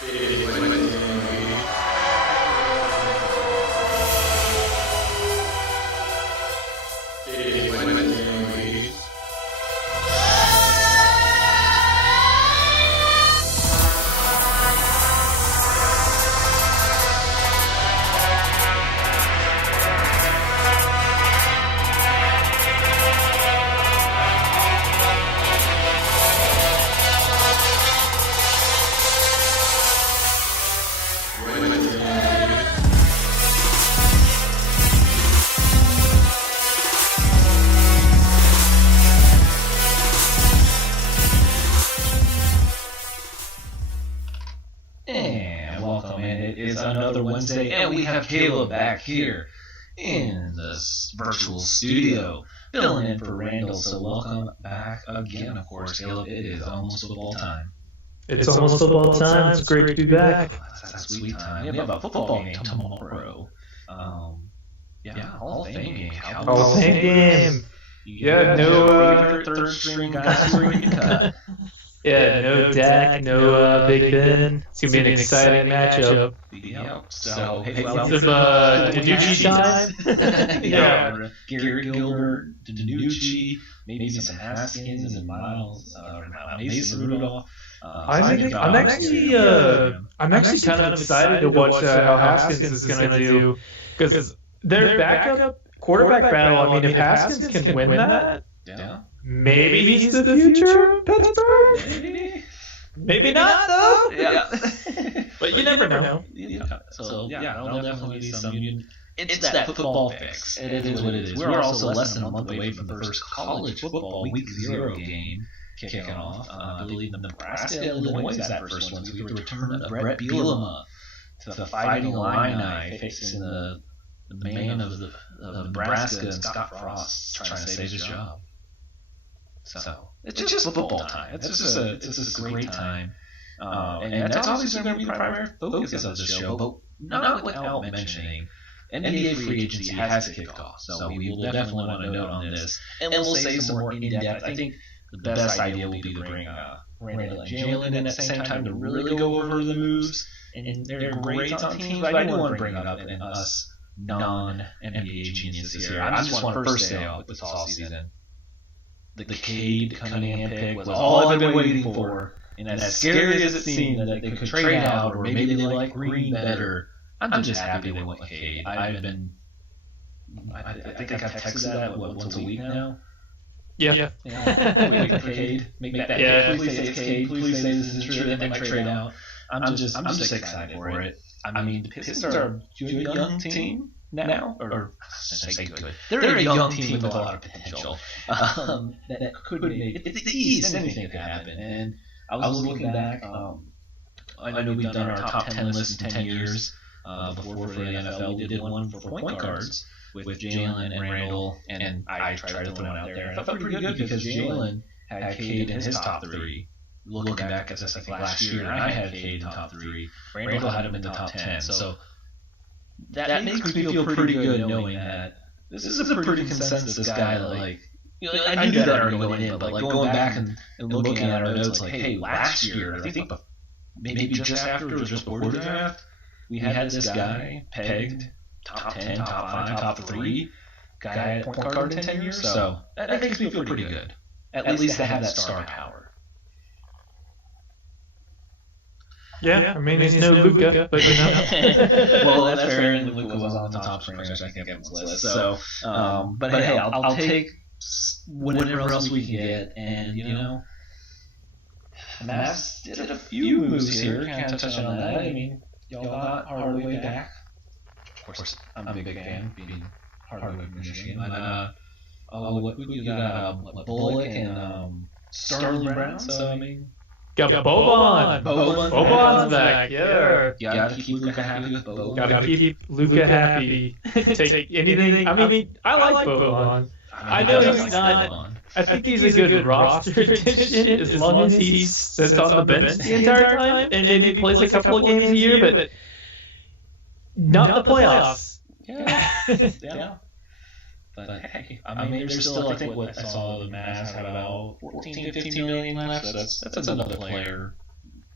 And welcome, and it is another Wednesday, and we have Caleb back here in the virtual studio, filling in for Randall. So welcome back again, of course, Caleb. It is almost football time. It's almost football time. It's great to be back. That's that sweet time. We have a football game tomorrow. Hall of Fame game. Hall of Fame game. Yeah, no third string guys who we can cut. Yeah, no Dak, no Big Ben. It's going to be an exciting matchup. Yep. So, hey, some DiNucci time? Yeah. Garrett Gilbert, DiNucci, maybe some Haskins and Miles, Mason Rudolph. I'm actually kind of excited to watch how Haskins is going to do, because their backup quarterback battle. I mean, if Haskins can win that, maybe he's the future of Pittsburgh. Maybe not, though. Yeah. But you never know. So, there'll definitely be some. It's that football fix. It is what it is. We're also less than a month away from the first college football Week 0 game kicking off. I believe Nebraska, Illinois is that first one. So we have to return Brett Bielema to the Fighting Illini, facing the man of Nebraska and Scott Frost trying to save his job. So it's just football time. It's just a great time, and that's obviously going to be the primary focus of the show. But not without mentioning, NBA free agency has kicked off, so we will definitely want to note on this, and we'll say some more in depth. I think the best idea will be to bring Randall and Jalen in at the same time to really go over the moves and their grades on teams. But I do want to bring up in us non-NBA geniuses here. I just want to first say off with this offseason. The Cade Cunningham pick was all I've been waiting for, and as scary as it seemed that they could trade out, or maybe they like Green better, I'm just happy they went Cade. I think I've texted that once a week now. Yeah. Waiting for Cade. Make that. Please say it's Cade. Please say this isn't true. Then they might trade out. I'm just excited for it. I mean, the Pistons are a young team now, or say good. They're a young team with a lot of potential. That could make it's the East. Anything could happen. And I was looking back. I know we've done our top 10 list in 10 years. Before for the NFL, we did one for point guards with Jalen and Randall, and I tried to throw one out there. And I felt pretty good because Jalen had Cade in his top 3. Looking back at this, I think last year, I had Cade in top 3. Randall had him in the top 10. So that makes me feel pretty good knowing that this is a pretty consensus guy. Like, I knew that already going in, but like going back and looking at our notes, like, hey, last year, I think maybe just after or just before the draft, we had this guy pegged top 10, top 5, top 3 guy at point guard in 10 years. So that makes me feel pretty good. At least to have that star power. Yeah, I mean, he's no Luka, but well, that's fair, and Luka was on the top stringers, I think, of this list. So, but hey, I'll take whatever else we can get, and, Mass did a few moves here, kind of touching on that. I mean, y'all got Hardaway back. Of course, I'm a big fan, being Hardaway from Michigan. But, we got Bullock and Sterling Brown, so, I mean... Got Boban. Boban's back. Yeah. Gotta keep Luka happy with Boban. Gotta keep Luka happy. Take anything. I mean, I like Boban. I know he's not. I think he's a good roster addition as long as he sits on the bench the entire time and he plays a couple of games a year, but not the playoffs. Yeah. But hey, I mean, there's still, I think what I saw the Mavs had about 14, 15 million left. So that's another player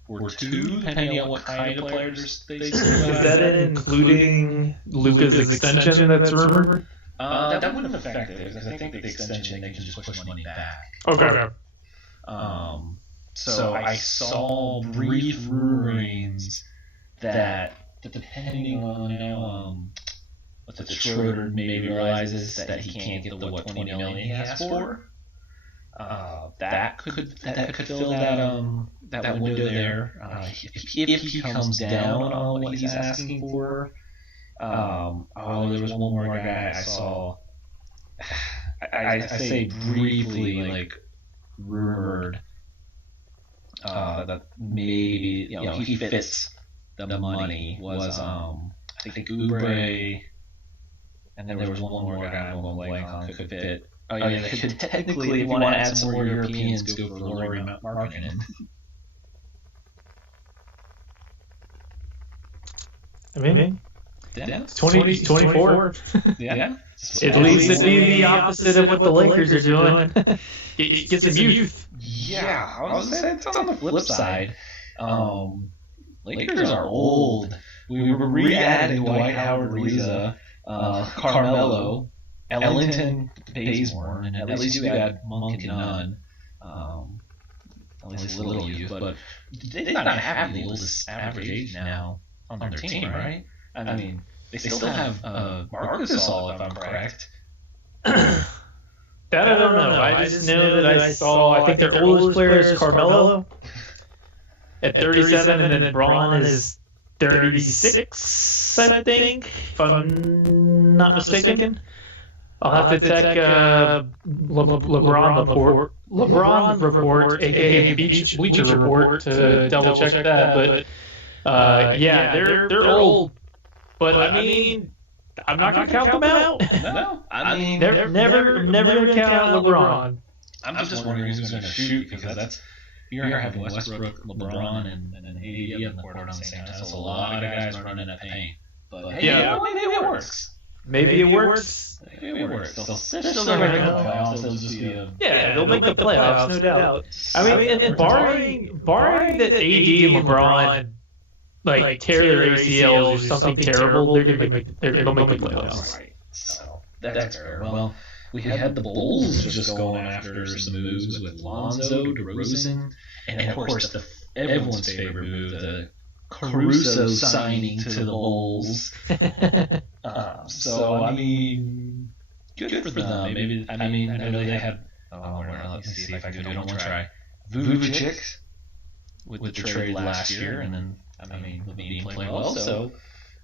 or 2, depending on what kind of players they see. Is that including Luka's extension that's rumored? That wouldn't affect it, because I think the extension, they can just push money back. Okay. So I saw brief rumorings that depending on what the Schroeder maybe realizes that he can't get the 20 million he asked for, that could fill that window there. If he comes down on what he's asking for, there was one more guy I saw. I say briefly, like rumored that maybe he fits the money was I think Oubre, and then there was one more guy I'm going blank on could fit. Oh yeah, they could technically, if you want to add some more Europeans, go for Lauri Markkanen. I mean, it's 24. Yeah. At least it'd be the opposite of what the Lakers are doing. Get some youth. Yeah, I was saying it's on the flip side. Lakers are old. We were re-adding Dwight Howard-Leza, Carmelo, Ellington, Bazemore, and at least you add Monk and Nunn. At least a little youth, but they not have the oldest average age now on their team, right? I mean, they still have Marc Gasol, if I'm correct. That I don't know. I just know that I saw, I think their oldest player is Carmelo at 37, and then Braun is 36, I think, if I'm not mistaken. I'll have to check LeBron report, aka Bleacher Report, to double check that. But yeah, they're old. But I mean, I'm not gonna count them out. No, I mean, never gonna count out LeBron. I'm just wondering who's gonna shoot, because that's you're having Westbrook, LeBron, and AD on the court on the same time. That's a lot of guys running at paint. But hey, yeah, maybe it works. Maybe it works. Maybe it works. They'll still make the playoffs. They'll just be they'll make the playoffs, no doubt. I mean, and barring that AD and LeBron like tear their ACLs or something terrible, they'll make the playoffs. Right. So that's fair. Well, we had the Bulls just going after some moves with Lonzo, DeRozan, and of course everyone's favorite move, the Caruso signing to the Bulls. So I mean, good for them. Maybe I know they had. Let me see if I can do it one more try. Vucevic with the trade last year, and then Levine played well. So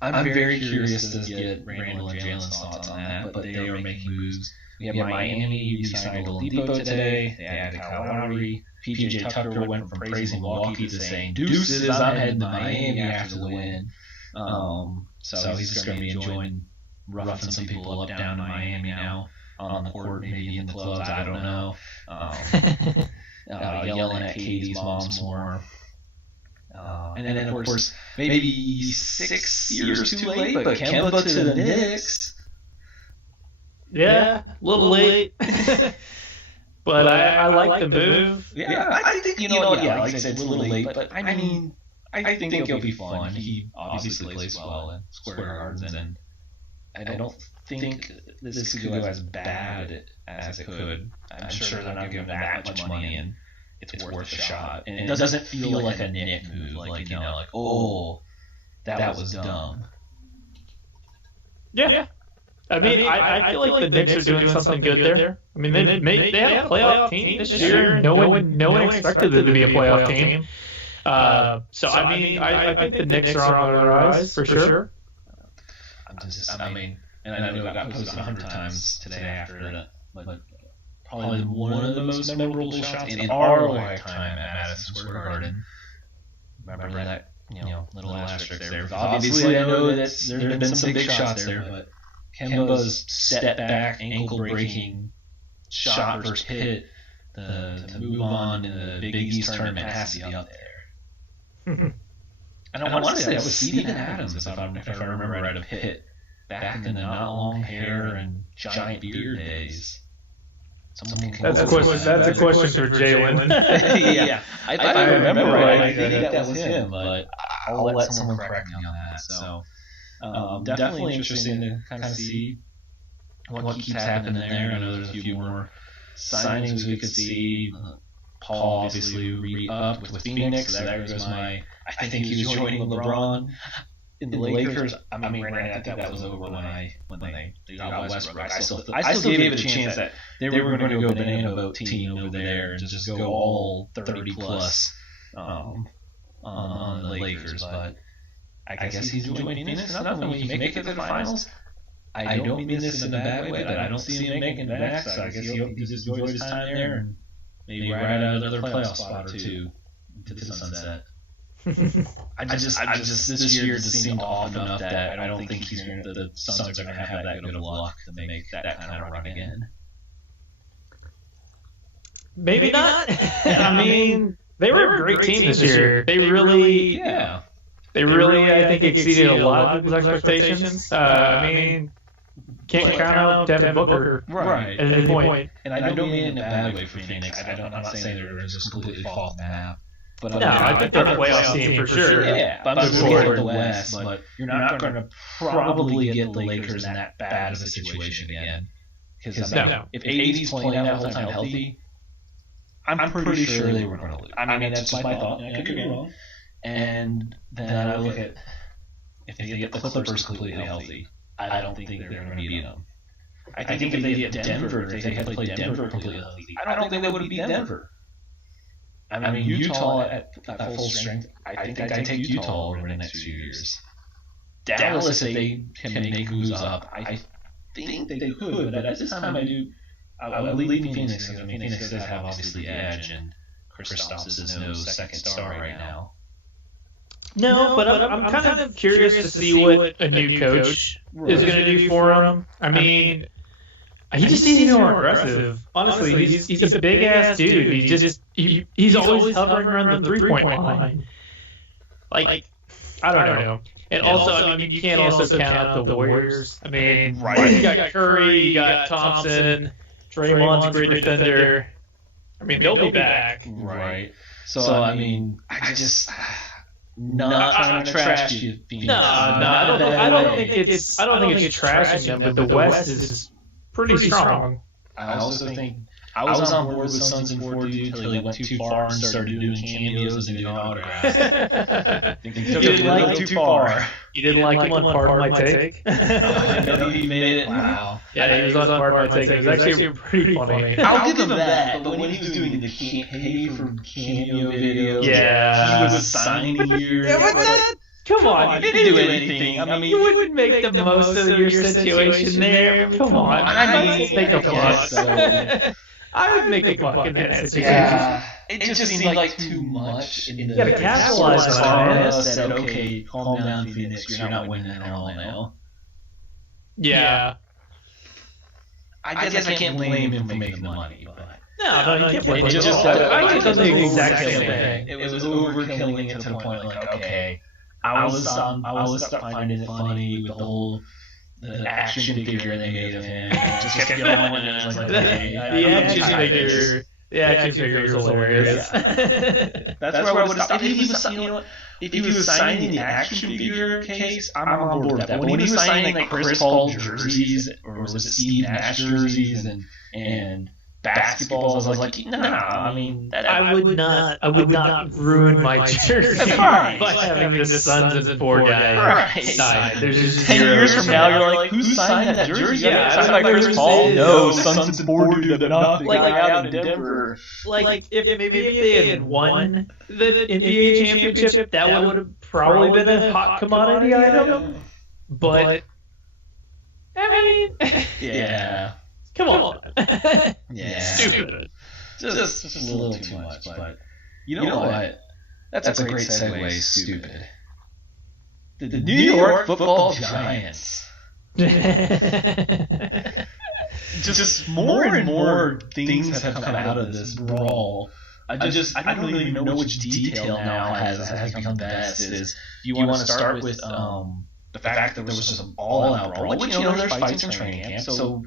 I'm very curious to get Randall and Jalen's thoughts on that. But they are making moves. We have Miami. You signed Oladipo today. They added Kyle Lowry. PJ Tucker went from praising Milwaukee to saying, "Deuces, I'm heading to Miami after the win." So he's just going to be enjoying roughing some people up down in Miami now on the court, maybe in the clubs. I don't know. Yelling at Katie's mom some more. And then, of course, maybe 6 years too late, but Kemba to the Knicks. Yeah, a little late. But I like the move. Yeah, I think, like I said, it's a little late, but I mean, I think it'll be fun. He obviously plays well in Square Gardens, and I don't think this could go as bad as it could. I'm sure they're not giving that much money, and it's worth a shot. And it doesn't feel like a Nick move, like oh, that was dumb. Yeah. I mean, I feel like the Knicks are doing something good there. I mean, they had a playoff team this year. No one expected them to be a playoff team. So I mean, I think the Knicks are on the rise for sure. And I know I got posted 100 times today after that, but probably one of the most memorable shots in our lifetime at Madison Square Garden. Remember that, little asterisk there. Obviously, I know that there have been some big shots there, but Kemba's step back, ankle breaking shot versus hit to move on in the Big East tournament has to be up there. And I want to say that was Steven Adams, if I remember right, of hit back in the not long hair and giant beard days. That's a question for Jalen. Yeah, I remember right. I think that was him, but I'll let someone correct me on that. So definitely interesting to kind of see what keeps happening there. I know there's a few more signings we could see. Paul obviously re-upped with Phoenix. So there goes my. I think he was joining LeBron in the Lakers. I mean, granted, I think that was over when they got Westbrook. I still gave it a chance that they were going to go banana boat team over there and just go all 30 plus on the Lakers. But I guess he's joining Phoenix enough, and we can make it to the finals. I don't mean this in a bad way, but I don't see him making it back. So I guess he just enjoyed his time there and maybe ride out another playoff spot or two to the sunset. I just this year just seemed off enough that I don't think the Suns are going to have that good of luck to make that kind of run again. Maybe not. I mean, they were a great team this year. They really, I think, exceeded a lot of people's expectations. I mean, can't count out Devin Booker right at any point. And I don't mean it in a bad way for Phoenix. I'm not saying they're just completely off the map. But I think they're a playoff team for sure. Yeah, but I'm looking at the West, but you're not going to probably get the Lakers in that bad of a situation again. Because if AD's playing that whole time healthy, I'm pretty sure they were going to lose. I mean, that's just my thought. I could be wrong. And then I look at if they get the Clippers completely healthy, I don't think they're going to beat them. I think if they get Denver, if they had played Denver completely healthy, I don't think they would have beat Denver. I mean, Utah at full strength, I think I take Utah over the next few years. Dallas, if they can make moves up, I think they could, but at this time I would leave Phoenix, because Phoenix does have obviously the edge, and Kristaps is no second star right now. No, but I'm kind of curious to see what a new coach is going to do for him. I mean, he just needs to be more aggressive. Honestly, he's a big ass dude. He's always hovering around the 3-point line. Like I don't know. And also, I mean, you can't also count out the Warriors. I mean, you got Curry, you got Thompson, Draymond's a great defender. I mean, they'll be back. Right. So I mean, I just. Not trying to trash you. No, I don't think it's trashing them, but the West is pretty strong. I also think I was on board with Suns and 4 dude until he went too far and started doing cameos and doing autographs. You didn't like too far. You didn't like him on Part of My Take? I know he made it. Wow. Yeah, he was on Part of My Take. It was actually pretty funny. I'll give him that, but when he was doing the pay for cameo videos, he was signing here. Yeah, but that... Come on, you didn't do anything. I mean, you wouldn't make the most of your situation there. Come on. I mean, make a buck. I would make a buck in that situation. Yeah. It just seemed like too much. You gotta capitalize on it. Said, okay, calm down, Phoenix. You're not winning it all now. Yeah. I guess I can't blame him for making the money, but... No, you can't blame him. I did the exact same thing. It was overkilling it to the point like, okay... I was finding it funny with the whole action figure they made of him. Just kept going, and I was like, okay, the action figure was hilarious. That's where I would have stopped. If he was signing the action figure case, I'm on board with that. But when he was signing like Chris Paul jerseys, or was it Steve Nash jerseys and basketballs, I was like, nah. I mean, I would not ruin my jersey by having the Suns and 4 guys sign. There's just 10 years from now, you're like, who signed that jersey? Yeah, signed by Chris Paul? No, Suns and 4 dude that nothing. Like out in Denver. Like if they had won the NBA championship, that would have probably been a hot commodity item. But I mean, yeah. Come on. Yeah. Stupid. Just a little too much. But you know what? That's a great segue, stupid. The New York Football Giants. Just more and more things have come out of this brawl. I don't really even know which detail now has become best. Is you want to start with the fact that there was just an all-out brawl, which there's fights in training camp, so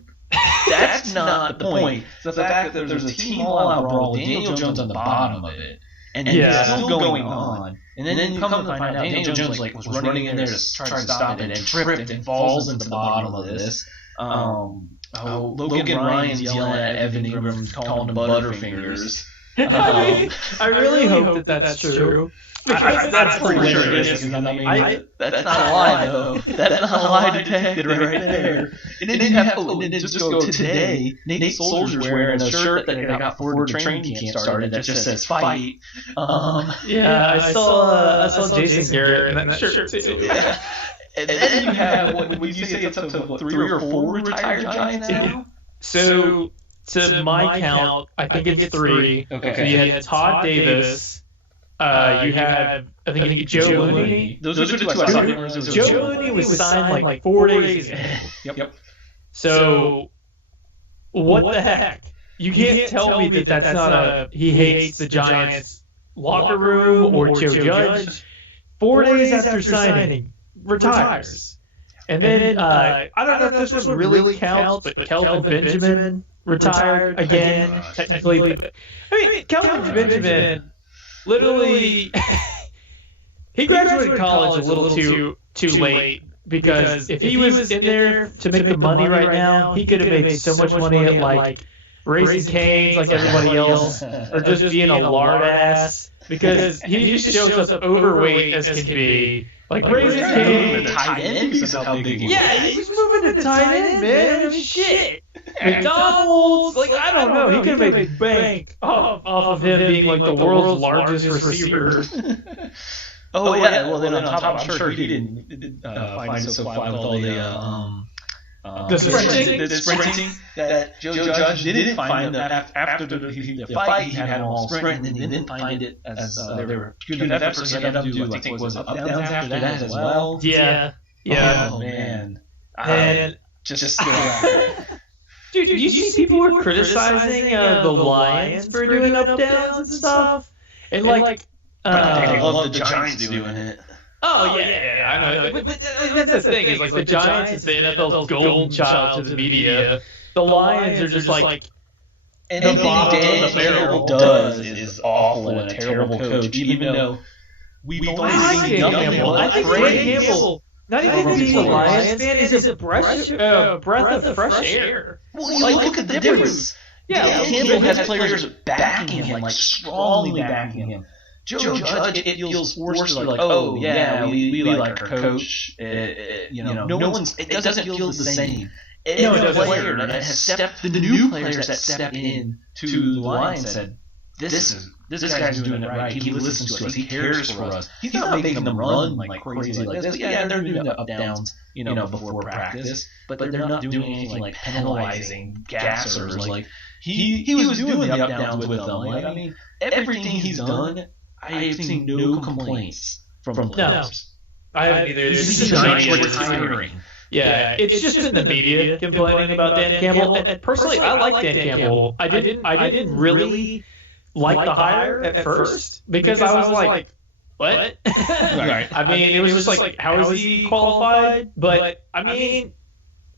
That's not the point. It's the fact that there's a team all-out brawl with Daniel Jones on the bottom of it, and it's still going on. And then you come to find out Daniel Jones was running in there to try to stop it and tripped and falls into the bottom of this. Logan Ryan's yelling at Evan Ingram, calling him Butterfingers. I really hope that that's true. Because that's pretty sure it is. That's not a lie, though. That's not a lie detected right there. And then just go today. Nate Solder's wearing a shirt that got before the training camp started that just says "fight." I saw Jason Garrett in that shirt too. Yeah. And then you have what would you say it's up to 3 or 4 retired Giants now? So to my count, I think it's 3. Okay. So you had Todd Davis. You had, I think Joe Looney. Those are the 2 I saw. Joe Looney was signed like 4 days ago. Yep. So, what the heck? You can't tell me that that's not he hates the Giants locker room or Joe Judge. 4 days after signing, retires. And then, I don't know if this one really counts, but Kelvin Benjamin retired again, technically. But, Kelvin Benjamin... Literally, he graduated college a little too late because if he was in there to make the money right now, he could have made so much money at like Raising Cane's like everybody else, or just being a lard ass because he just shows up overweight as can be. Like Raising Cane's, tight end because of how big he was. Yeah, he was moving to tight end, man. I mean, shit. McDonald's, like I don't know, he could have made bank off of him being like the world's largest receiver. Oh yeah, well then on top, I'm sure he didn't find it so fun with all the sprinting that Joe Judge didn't find that after the fight he had them all sprint, and then didn't find it as they were doing the efforts. So he had to do, I think, was it up downs after that as well? Yeah. Oh man. And just Dude, you see people were criticizing the Lions for doing up downs and stuff, and like I love the Giants doing it. Oh yeah, I know. But that's the thing is like the Giants is the NFL's golden child to the media. The Lions are just like. And the Dan Campbell does is awful and a terrible coach, even though we've only seen Campbell. I think Dan Campbell. Not even being a Lions fan is a breath of fresh air. Well, you look at the difference. Yeah, Dan Campbell has players backing him, like strongly backing him. Joe Judge, it feels forced to like, oh yeah, we like our coach. It doesn't feel the same. Every player that has stepped, the new players that stepped in to the Lions said, this guy's doing it right. He listens to us. He cares for us. He's not making them run like crazy like this. But yeah, they're doing up downs, before practice. But they're not doing anything like penalizing gassers. Like he was doing the up downs with them. Like, I mean, everything he's done, I have seen no complaints from players. I haven't either. It's just retiring. Yeah, it's just in the media complaining about Dan Campbell. And personally, I like Dan Campbell. I didn't really like the hire at first because I was like, what? Right. I mean, it was just like, how is he qualified? But I mean,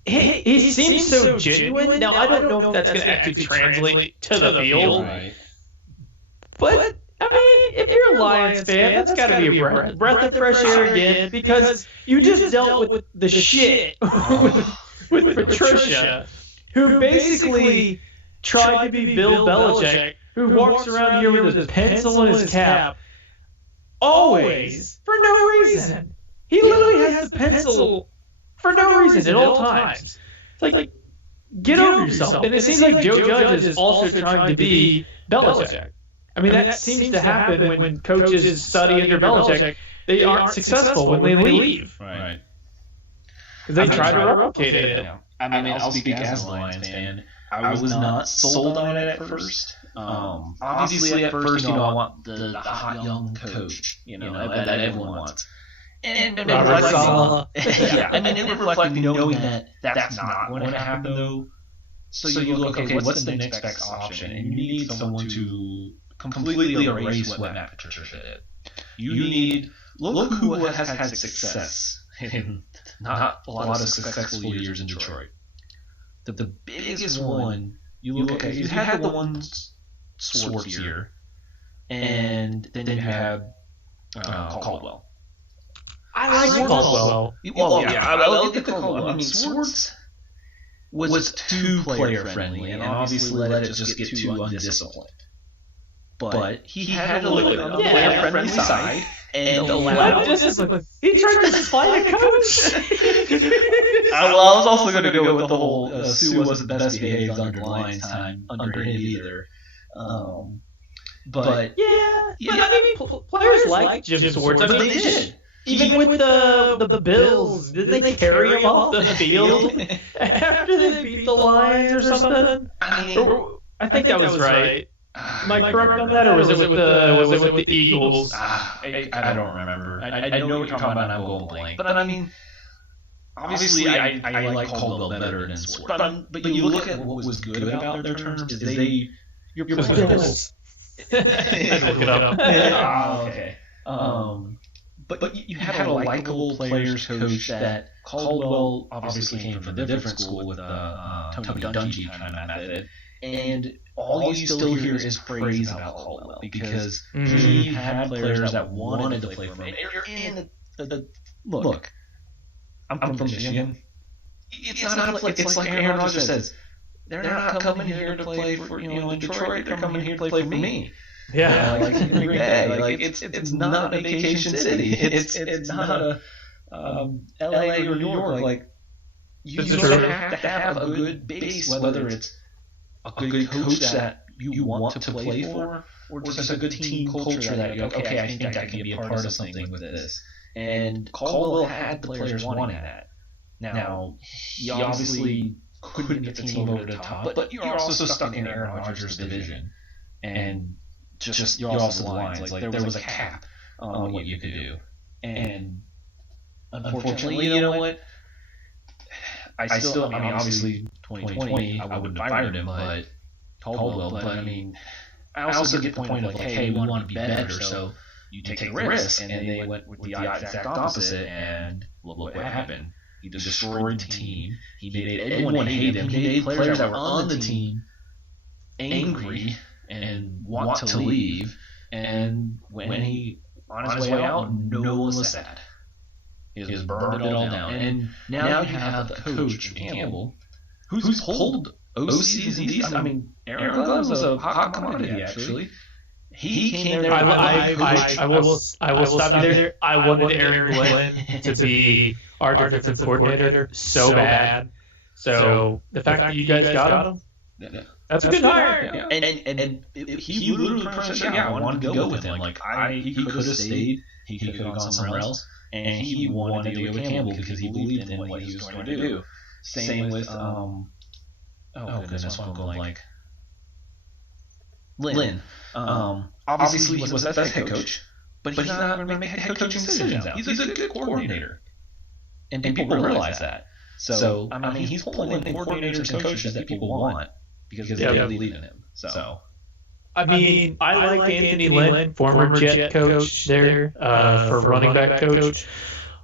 he seems so genuine. Now I don't know if that's going to actually translate to the field. Right. But I mean, if you're a Lions fan, that's got to be a breath of fresh air again because you just dealt with the shit with Patricia, who basically tried to be Bill Belichick, who walks around here with his pencil in his cap, always for no reason. He literally has the pencil for no reason at all times. It's like get over yourself. And it seems like Joe Judge is also trying to be Belichick. I mean, that seems to happen when coaches study under Belichick. They aren't successful when they leave. Right. Because they try to replicate it. I mean, I'll speak as a Lions fan. I was not sold on it at first. Obviously, at first, I want the hot young coach, that everyone wants. And Robert Saleh. Yeah, I mean, it reflecting knowing that that's not going to happen, though. So you look, okay, what's the next best option? And you need someone to completely erase what Matt Patricia did. You need look who has had success in not a lot of successful years in Detroit. the biggest one, you look at, you had the one Swartz year, and then you had Caldwell. I like Caldwell. I look at the Caldwell. I mean, Swartz was too player friendly, and obviously let it just get too undisciplined. But he had a little bit on the player friendly side, and allowed discipline. He tried to fight a coach. I was also going to go with the whole Sue wasn't the best behaved under Lions time under him either. But I mean, players like Jim Swartz. I mean, they did. Even with the Bills, didn't they carry him off the field after they beat the Lions or something? I think that was right. Am I correct on that, or was it with the Eagles? I don't remember. I know what you're talking about, and I'm going blank. But I mean, obviously, I like Caldwell better than Swartz. But you look at what was good about their terms is you're Bills. I look it up. Okay. But you had a likable players coach that Caldwell obviously came from a different school with the Tony Dungy kind of method. And all you still hear is praise about Caldwell because he had players that wanted to play for him. You're in the look. I'm from Michigan. It's like Aaron Rodgers says. They're not coming here to play for in Detroit. They're coming here to play for me. Yeah, like in Green Bay. Like it's not a vacation city. It's not a LA or New York. Like you have to have a good base, whether it's a good coach that you want to play for, or just a good team culture that you go, okay, I think I can be a part of something with this. And Caldwell had the players wanting that. Now, he obviously couldn't get the team over the top, but you're also stuck in Aaron Rodgers' division, and just you're also the Lions. Like there was a cap on what you could do, and unfortunately, you know what? I mean, obviously, 2020, I wouldn't have fired him, but Caldwell. But I mean, I also get the point of like, hey, we want to be better, so you take a risk, and they went with the exact opposite, and look what happened. He destroyed the team. He made everyone hate him. He made players that were on the team angry and want to leave. And when he on his way out, no one was sad. He just burned it all down. And now you have the coach, Campbell, who's pulled OCs and Ds. I mean, Aaron Glenn was a hot commodity, actually. He came there. I will stop you there. I wanted Aaron Glenn to be our defensive coordinator so bad. So the fact that you guys got him, that's a good hire. And he literally said, I wanted to go with him. Like he could have stayed. He could have gone somewhere else. And he wanted to go with Campbell because he believed in what he was going to do. Same with oh goodness, I'm going like Lynn. Obviously, he was the best head coach, but he's not going to make head coaching decisions out. He's a good coordinator, and people realize that. So I mean, he's pulling in coordinators and coaches that people want because they believe in him. So. I mean, I like Anthony Lynn, former Jet coach there, for running back coach.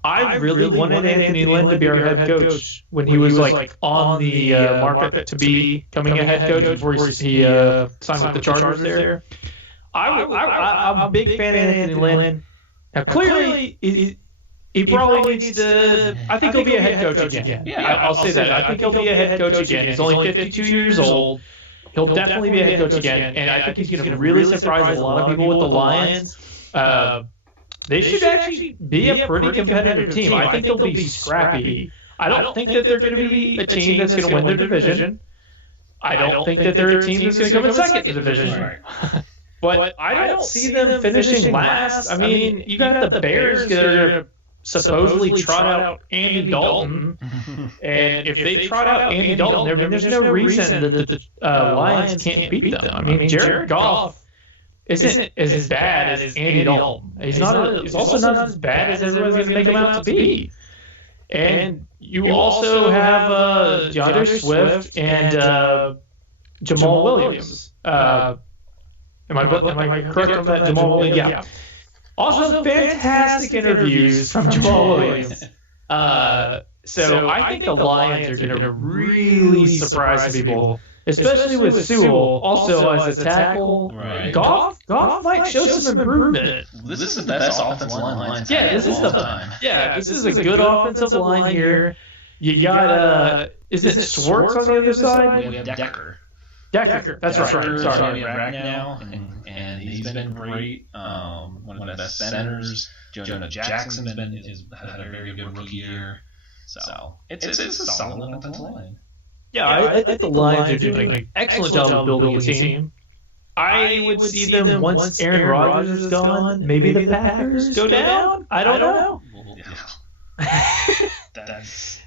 I really wanted Anthony Lynn to be our head coach when he was like on the market to be becoming a head coach before he signed with the Chargers there. I'm a big fan of Anthony Lynn. Now, clearly, he probably needs to. I think he'll be a head coach again. Yeah, I'll say that. I think he'll be a head coach again. He's only 52 years old. He'll definitely be a head coach again, and I think he's going to really surprise a lot of people with the Lions. They should actually be a pretty competitive team. I think they'll be scrappy. I don't think that they're going to be a team that's going to win their division. I don't think that they're a team that's going to come in second in the division. But I don't see them finishing last. I mean, you got the Bears that are going to supposedly trot out Andy Dalton. And if they trot out Andy Dalton, there's no reason that the Lions can't beat them. I mean, Jared Goff isn't as bad as Andy Dalton. He's also not as bad as everyone's going to make him out to be. And you also have DeAndre Swift and Jamal Williams. Am I correct on that? Jamal Williams? Yeah. Also, fantastic interviews from Jamal Williams. So I think the Lions are going to really surprise people, especially with Sewell also as a tackle. Right. Goff might show some improvement. This is the best offensive line. Yeah, this is a good offensive line here. You got is it Schwartz on the other side? We have Decker. That's right. Sorry, now, and he's been great. One of the best centers. Jonah Jackson's had a very good rookie year. So it's a solid offensive line. Yeah, I think the Lions are doing an excellent job of building a team. I would see them once Aaron Rodgers is gone. Maybe the Packers go down. I don't know. That's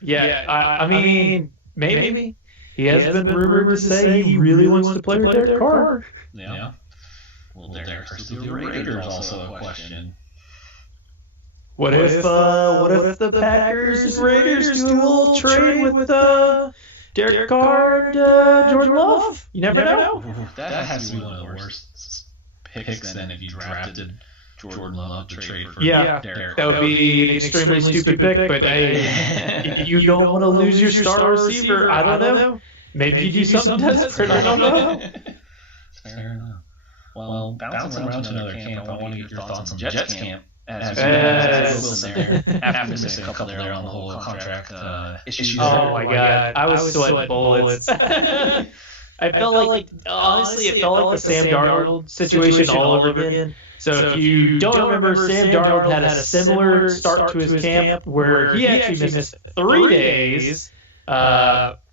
yeah. I mean, maybe. He has been rumored to say he really wants to play with Derek Carr. Yeah. Well, Derek versus the Raiders also a question. What if the Packers and Raiders do a little trade with Derek Carr and Jordan Love? You never know. That has to be one of the worst picks then if you drafted Jordan Love to trade for Derek Carr. That would be an extremely stupid pick, but hey, you don't want to lose your star receiver. I don't know. Maybe you do something desperate. I don't know. Fair enough. Well, bouncing around to another camp, I want to get your thoughts on Jets camp. As Wilson there, after missing a couple there on the whole contract issues. Oh my God, I was sweating bullets. I felt like honestly, it felt like the Sam Darnold situation all over again. So if you don't remember, Sam Darnold had a similar start to his camp where he actually missed 3 days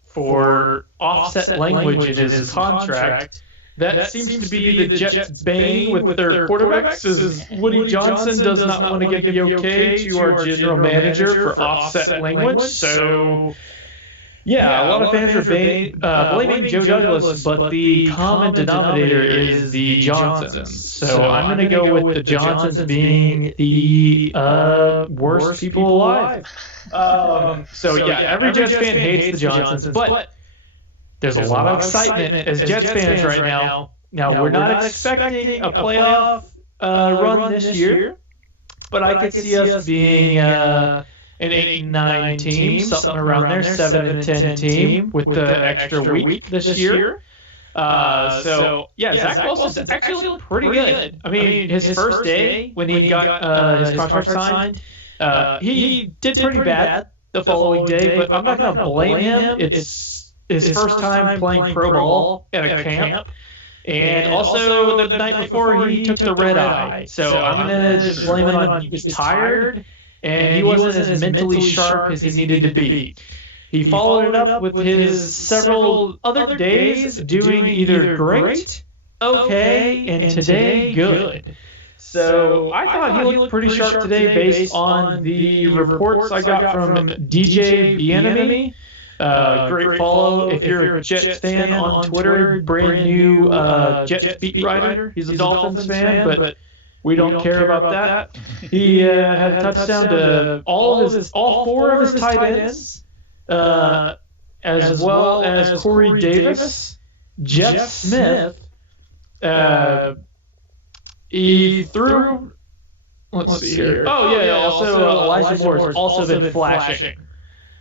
for offset language in his contract. That seems to be the Jets' bane with their quarterbacks. Is Woody Johnson does not want to give the okay to our general manager for offset language. So, yeah, a lot of fans are blaming Joe Douglas, but the common denominator is the Johnsons. So I'm going to go with the Johnsons being the worst people alive. So, every Jets fan hates the Johnsons, but there's a lot of excitement as Jets fans right now. Now, we're not expecting a playoff run this year, but I could see us being an 8-9 team, something around there, 7-10 team with the extra week this year. Zach Wilson's actually pretty good. I mean, his first day when he got his contract signed, he did pretty bad the following day, but I'm not going to blame him. It's his first time playing pro ball at a camp. And also the night before he took the red eye. So I'm going to just blame it on he was tired and he wasn't as mentally sharp as he needed to be. He followed it up with his several other days doing either great, okay, and today good. So I thought he looked pretty sharp today based on the reports I got from DJ Bieniemy. Great follow if you're a Jets fan on Twitter. Brand new Jets beat writer. He's a Dolphins fan, but we don't care about that. He had a touchdown to all 4 of his tight ends, as well as Corey Davis, Jeff Smith. He threw. Let's see here. Also Elijah Moore's also been flashing.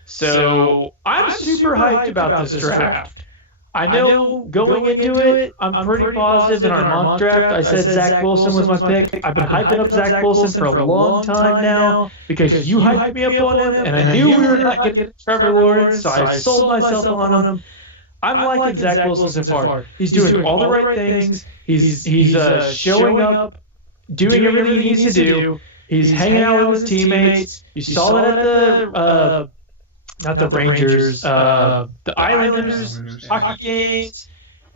So I'm super hyped about this draft. I know going into it, I'm pretty positive in our mock draft. I said Zach Wilson was my pick. I've been hyping up Zach Wilson for a long time now because you hyped me up on him, and I knew we were not going to get Trevor Lawrence, so I sold myself on him. I'm liking Zach Wilson so far. He's doing all the right things. He's showing up, doing everything he needs to do. He's hanging out with his teammates. You saw that at the not the Rangers, the Islanders hockey games.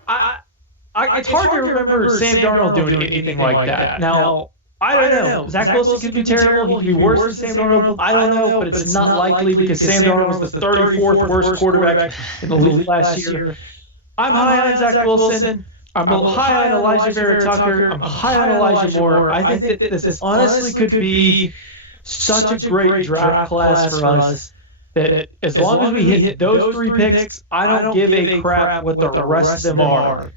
It's hard to remember Sam Darnold doing anything like that. Now, I don't know. Zach Wilson could be terrible. He could be worse than Sam Darnold. I don't know, but it's not likely because Sam Darnold was the 34th worst quarterback in the league last year. I'm high on Zach Wilson. I'm high on Elijah Vera Tucker. I'm high on Elijah Moore. I think that this honestly could be such a great draft class for us. That as long as we hit those 3 picks, I don't give a crap what the rest of them are.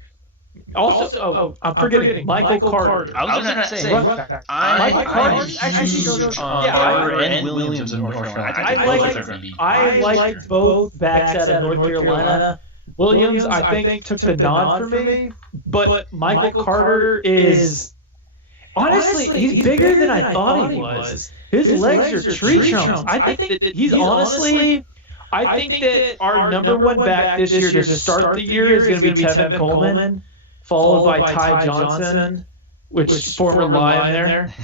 Also, I'm forgetting Michael Carter. I was going to say, Michael Carter actually Carter and Williams in North Carolina. I liked both backs out of North Carolina. Williams, I think, took the nod for me, but Michael Carter is honestly he's bigger than I thought he was. His legs are tree trunks. I think that he's honestly. I think that our number one back this year to start the year is going to be Tevin Coleman, followed by Ty Johnson, which is former Lion there,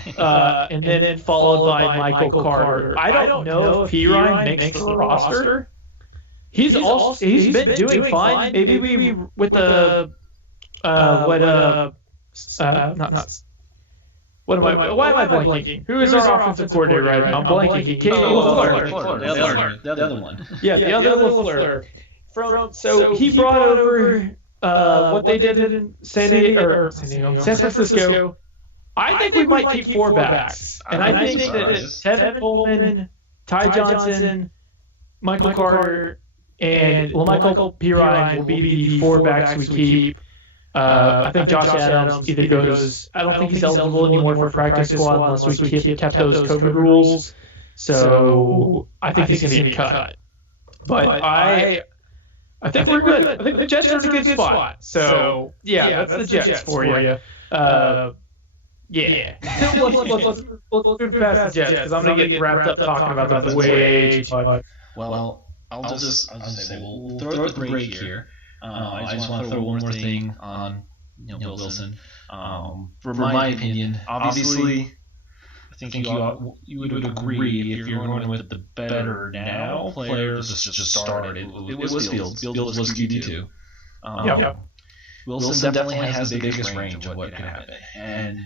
and then followed by Michael Carter. I don't know if Perine makes the roster. He's been doing fine. Maybe we with the why am I blanking? Who is our offensive coordinator right now? I'm blanking. LaFleur. The other one. Yeah, the other LaFleur. So he brought over what they did in San Francisco. I think we might keep 4 backs. And I think that Tevin Coleman, Ty Johnson, Michael Carter, and Michael Perine will be the 4 backs we keep. I think Josh Adams either goes. I don't think he's eligible anymore for practice squad unless we kept those COVID rules. So I think he's going to get cut. But I think we're good. I think the Jets are in a good spot. So yeah, that's the Jets for you. Yeah. Let's move past the Jets because I'm going to get wrapped up talking about the way. Well, I'll just say we'll throw out the break here. I just want to throw one more thing on Wilson. For my opinion, obviously, I think you would agree if you're going with the better now players just started. It was Fields. Fields was QB2. Wilson definitely has the biggest range of what could happen. And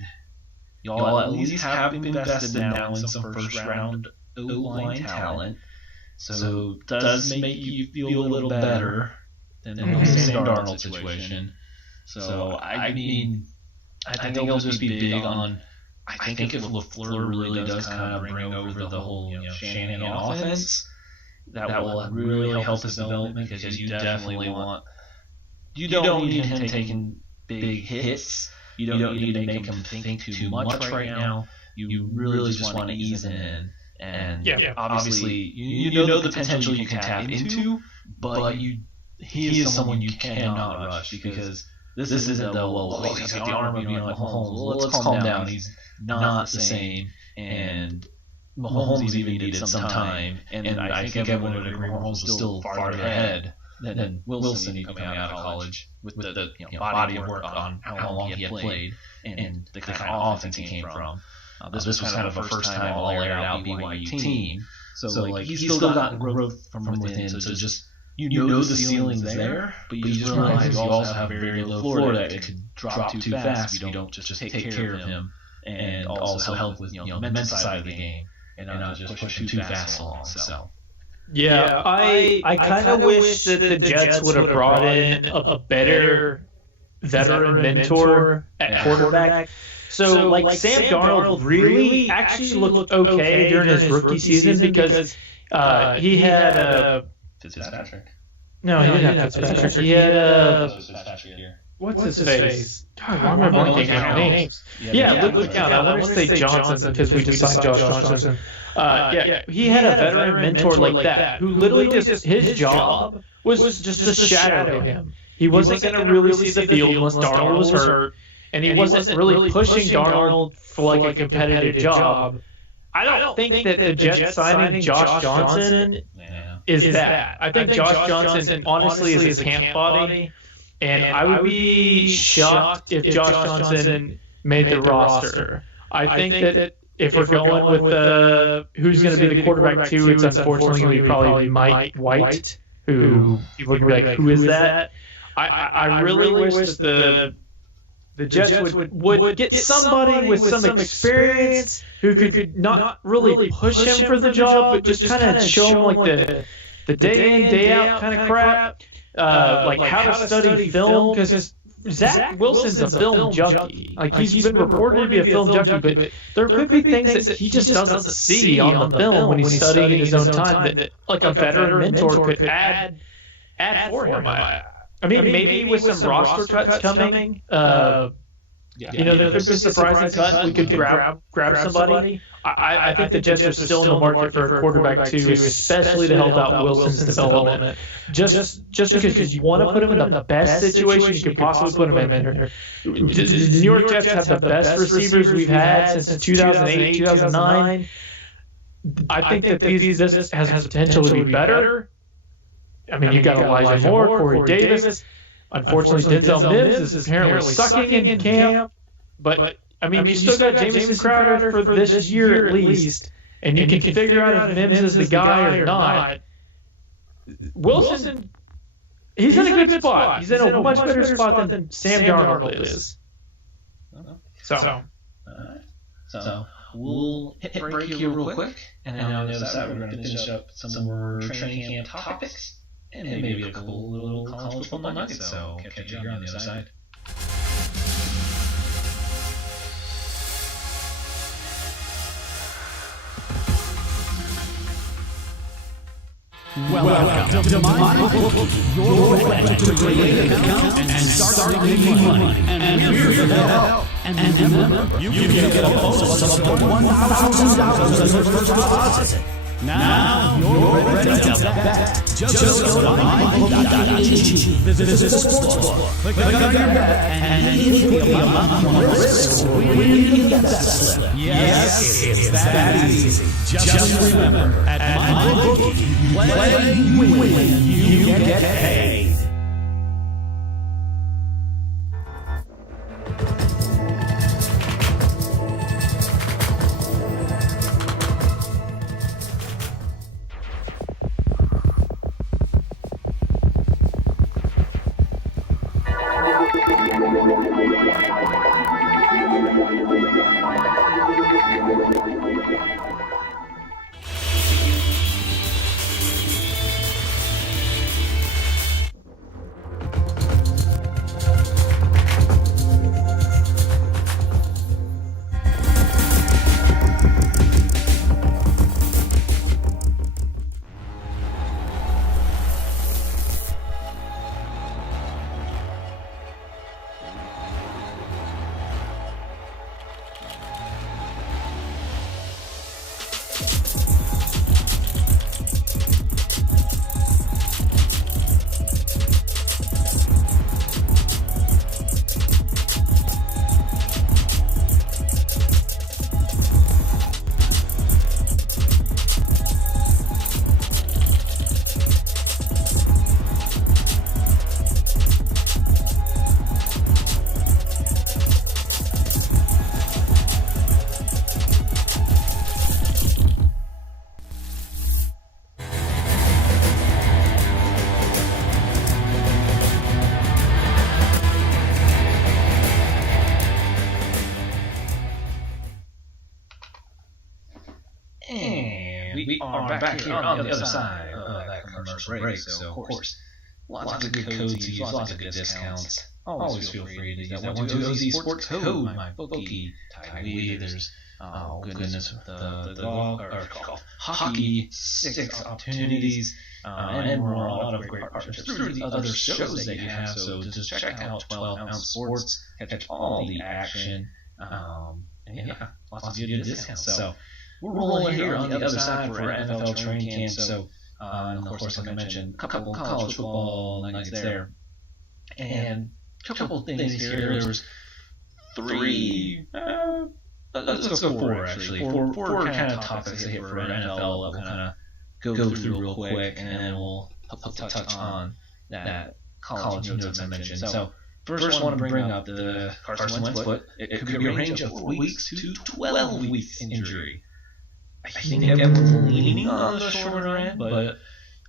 y'all at least have invested now in some first-round O-line talent. So it does make you feel a little better than the Sam Darnold situation. So, I mean, I think they'll just be big on. I think if LaFleur really does kind of bring over the whole Shanahan offense, that will really help his development because you definitely want. You don't need him taking big hits. You don't need to make him think too much right now. You really just want to ease him in. And obviously, you know the potential you can tap into, but he is someone you cannot rush because this isn't he's got the arm of Mahomes. Let's calm down. He's not the same. And Mahomes even needed some time. And I think everyone would agree Mahomes was still farther ahead than Wilson coming out of college with the body of work on how long he had played and the kind of offense he came from. This was kind of a first-time all-aired-out BYU team. So he's still got growth from within. So just you know the ceiling's there, but you just realize you also have a very low floor that it could drop too fast if you don't just take care of him and also help with the mental side of the game and not just push him too fast along. So. Yeah, I kind of wish that the Jets would have brought in a better veteran mentor at quarterback. So Sam Darnold really actually looked okay during his rookie season because he had Fitzpatrick. No, he didn't have Fitzpatrick. He had what's his face? God, I remember blanking on names. Yeah, look down. I want to say Johnson because we just signed Josh Johnson. He had a veteran mentor like that who literally just his job was just to shadow him. He wasn't going to really see the field unless Darnold was hurt, and he wasn't really pushing Darnold for a competitive job. I don't think that the Jets signing Josh Johnson is bad. I think Josh Johnson honestly is a camp body, and I would be shocked if Josh Johnson made the roster. I think that if we're going with who's going to be the quarterback too, it's unfortunately going to be probably Mike White, who people would be like, who is that? I really wish that the Jets would get somebody with some experience who could not really push him for the job, but just kind of show him the day in, day out kind of crap, how to study film, because Zach Wilson's a film junkie. He's been reported to be a film junkie, but there could be things that he just doesn't see on the film when he's studying in his own time that a veteran mentor could add for him. I mean, maybe with some roster cuts coming, you know, there could be a surprising cut. We could grab somebody. I think the Jets are still in the market for a quarterback too, especially to help out Wilson's development. Just because you want to put him in the best situation you could possibly put him in. The New York Jets have the best receivers we've had since 2008, 2009. I think that this has potential to be better. I mean, you've got Elijah Moore, Corey Davis. Unfortunately, Denzel Mims is apparently sucking in camp. But I mean, you still got Jamison Crowder for this year at least, and you can figure out if Mims is the guy or not. Wilson, he's in a good spot. He's in a much better spot than Sam Darnold is. So we'll hit break here real quick, and then on the other side, we're going to finish up some more training camp topics. And maybe a couple little college football nuggets, so catch you here on the other side. Welcome to MyBookie, your way to create an account and start making money. And we're here to help. And remember, you can get a bonus of up to $1,000 as your first deposit. Now you're ready to bet. Just go to MyBookie.ag. Visit the sportsbook. Click on your bet and hit the amount you want to risk or win in the bet slip. Yes, it's that easy. Just remember, at MyBookie, you play, you win, you get paid. We are back here on the other side of that commercial break, so of course, lots of good codes to use, lots of good discounts. Always feel free to use that 1-2-OZ Sports code, my bookie. There's, oh goodness, the golf, hockey, 6 opportunities, and we're on a lot of great partnerships through the other shows that you have, so just check out 12-ounce sports, catch all the action, and yeah, lots of good discounts. So we're rolling here on the other side for NFL training camp, so, and of course, like I mentioned, a couple college football nuggets there, and a couple things here. There's 3, let's go 4 actually. Four kind of topics to hit for NFL. We'll kind of go through real quick, and then we'll touch on that college notes I mentioned. So first, I want to bring up the Carson Wentz foot. It could be a range of 4 weeks to 12 weeks injury. I think I'm leaning on the shorter end, but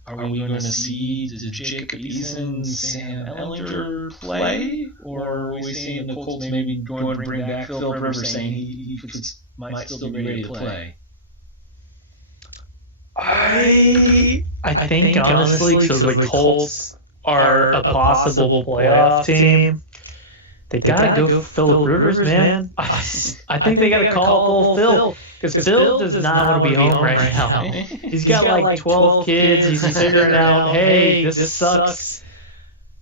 are we going to see Jacob Eason, Sam Ehlinger play, or are we seeing the Colts maybe going to bring back Phil Rivers, saying he might still be ready to play? I think honestly, so the Colts are a possible playoff team. They gotta go Phil Rivers, man. I think they gotta call Phil. Because Phil does not want to be home right now. He's got like 12 kids. He's figuring out, hey, this sucks.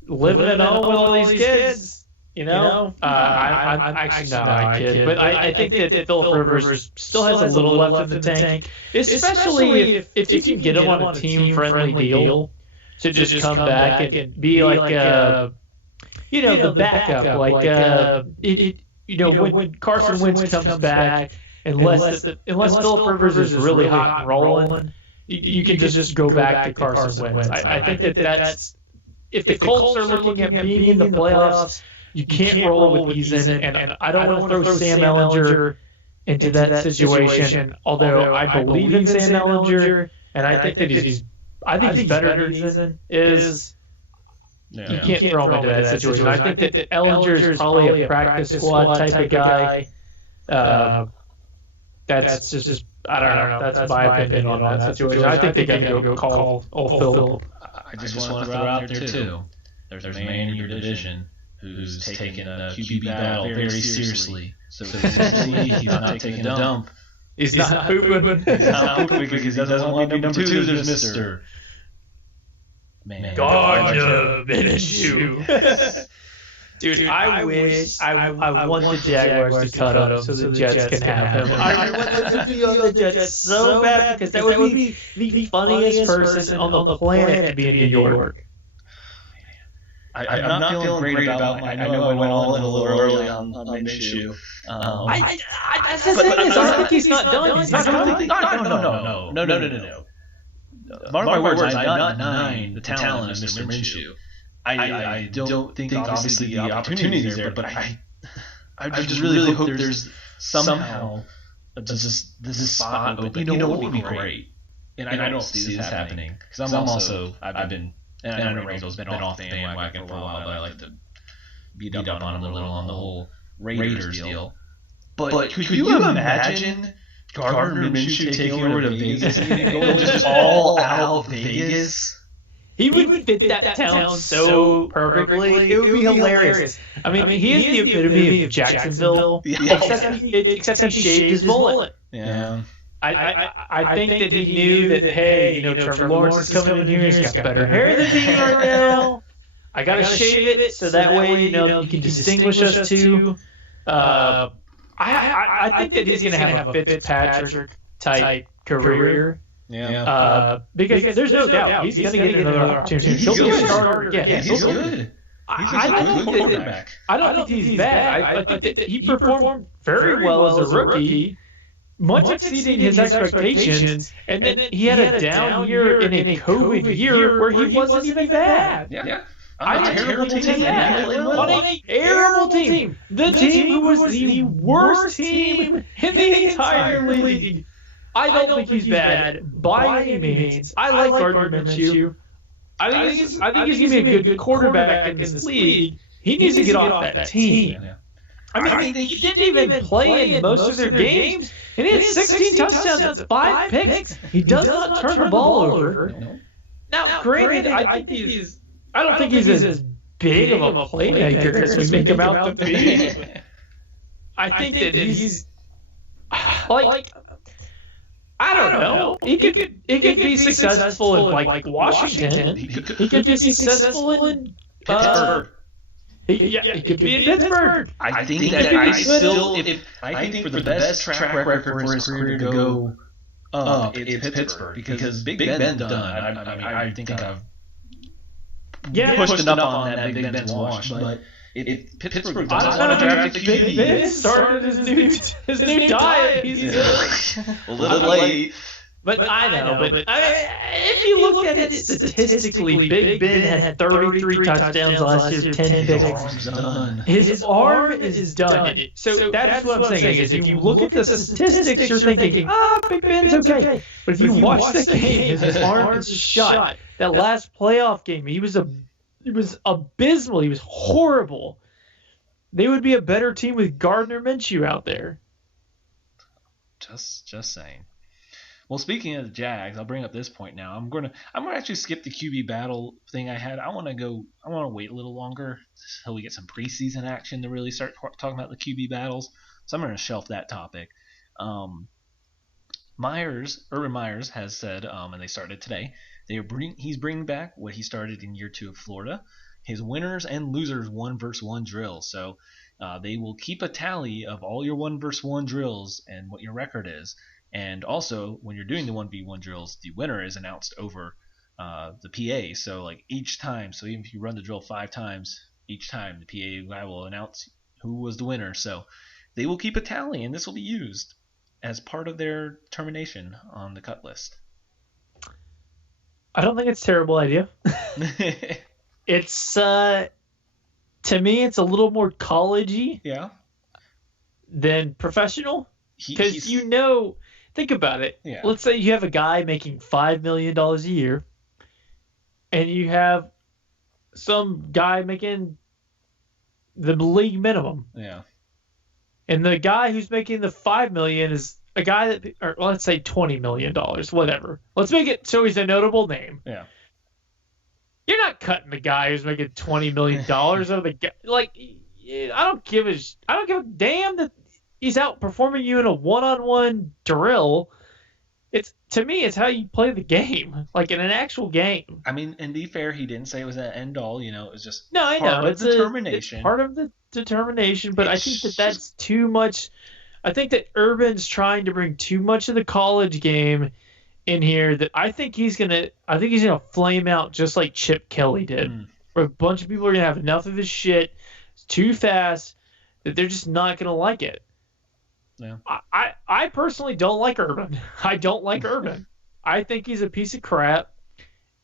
living at home with all these kids. I'm actually not a kid, but I think that Phillip Rivers still has a little left in the tank, especially if you can get him on a team-friendly deal to just come back and be like, the backup. When Carson Wentz comes back, unless Phillip Rivers is really hot and rolling, you can just go back to Carson Wentz. I think that's if the Colts are looking at being in the playoffs. You can't roll with Eason, and I don't want to throw Sam Ehlinger into that situation. Although I believe in Sam Ehlinger, and I think that he's better than Eason is. Yeah. You can't throw him into that situation. I think that Ehlinger is probably a practice squad type of guy. That's just I don't know. That's my opinion on that situation. I think they got to go call old Phil. I just want to throw out there too. There's a man in your division who's taking a QB battle very seriously. So he's not taking a dump. He's not pooping. He's not pooping because he doesn't want to be number 2. There's Mr. Gardner Minshew. Dude, I wish I want the Jaguars to cut him so the Jets can have him. I want them to be on the Jets so bad because that would be the funniest person on the planet to be in New York. I'm not feeling great about I know I went all in a little early on Minshew. That's the thing is, I think he's not done. He's not coming. No. Mark my words, I'm not denying the talent of Mr. Minshew. I don't think obviously the opportunity is there, but I just really hope there's somehow this spot open. You know what would be great? And I don't see this happening because I've been. And I know Randall's been off the bandwagon for a while, but I like to beat up on him a little on the whole Raiders deal. But could you imagine Gardner Minshew taking over to Vegas and going just all out Vegas? He would fit that town so perfectly. It would be hilarious. I mean, he is the epitome of Jacksonville, except he shaved his mullet. Yeah. I think that he knew that, hey, Trevor Lawrence is coming in here. He's got better hair than me right now. I got to shave it so that way, you can distinguish us two. I think that he's going to have a Fitzpatrick-type career. Yeah. Because there's no doubt he's going to get another opportunity. He'll be a starter again. Yeah, he's good. He's a good quarterback. I don't think he's bad. I think that he performed very well as a rookie. Much exceeding his expectations, and then he had a down year in a COVID year where he wasn't even bad. Yeah. On a terrible team. The team who was the worst team in the entire league. I don't think he's bad by any means. I like Gardner Minshew. I think he's going to be a good quarterback in this league. He needs to get off that team. I mean, he didn't even play in most of their games, and he had 16 touchdowns, 5 picks. He does not turn the ball over. Now, granted, I don't think he's as big of a playmaker as we make him out to be. I think that he's like I don't know. He could be successful in like Washington. He could be successful in Pittsburgh. He could be in Pittsburgh. I think that I think for the best track record for his career to go up, it's Pittsburgh because Big Ben's done. I think I've pushed enough on that Big Ben's washed, but if Pittsburgh doesn't want to draft a QB, Big Ben started his new diet. He's a little late. But I know. But if you look at it statistically, Big Ben had 33 touchdowns last year, 10 picks. His arm is done. So that's what I'm saying is if you look at the statistics, you're thinking, Big Ben's okay. But if you watch the game, his arm is shut. That last playoff game, he was abysmal. He was horrible. They would be a better team with Gardner Minshew out there. Just saying. Well, speaking of the Jags, I'll bring up this point now. I'm gonna actually skip the QB battle thing I had. I want to wait a little longer until we get some preseason action to really start talking about the QB battles. So I'm gonna shelf that topic. Urban Myers has said, and they started today. He's bringing back what he started in year 2 of Florida. his winners and losers 1-versus-1 drills. So they will keep a tally of all your 1-versus-1 drills and what your record is. And also, when you're doing the 1v1 drills, the winner is announced over the PA. So like each time, so even if you run the drill 5 times, each time the PA guy will announce who was the winner. So they will keep a tally, and this will be used as part of their determination on the cut list. I don't think it's a terrible idea. It's to me, it's a little more college-y than professional. Because think about it. Yeah. Let's say you have a guy making $5 million a year, and you have some guy making the league minimum. Yeah. And the guy who's making the $5 million is a guy that, or let's say $20 million, whatever. Let's make it so he's a notable name. Yeah. You're not cutting the guy who's making $20 million out of the guy. Like, I don't give a damn that he's outperforming you in a one-on-one drill. To me, it's how you play the game, like in an actual game. I mean, and be fair, he didn't say it was an end all. It was just part of determination. It's part of the determination, but I think that's too much. I think that Urban's trying to bring too much of the college game in here. That I think he's gonna flame out just like Chip Kelly did, where a bunch of people are gonna have enough of his shit too fast that they're just not gonna like it. Yeah. I personally don't like Urban. I don't like Urban. I think he's a piece of crap,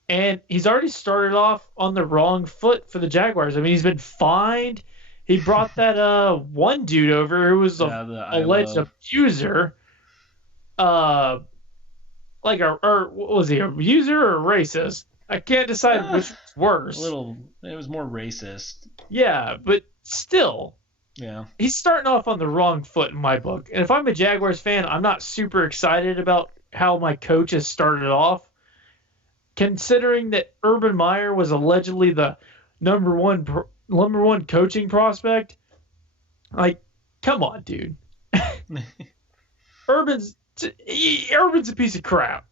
and he's already started off on the wrong foot for the Jaguars. I mean, he's been fined. He brought that one dude over who was an alleged abuser. Or what was he, a abuser or a racist? I can't decide which was worse. It was more racist. Yeah, but still. Yeah. He's starting off on the wrong foot in my book. And if I'm a Jaguars fan, I'm not super excited about how my coach has started off. Considering that Urban Meyer was allegedly the number one coaching prospect, like, come on, dude. Urban's a piece of crap.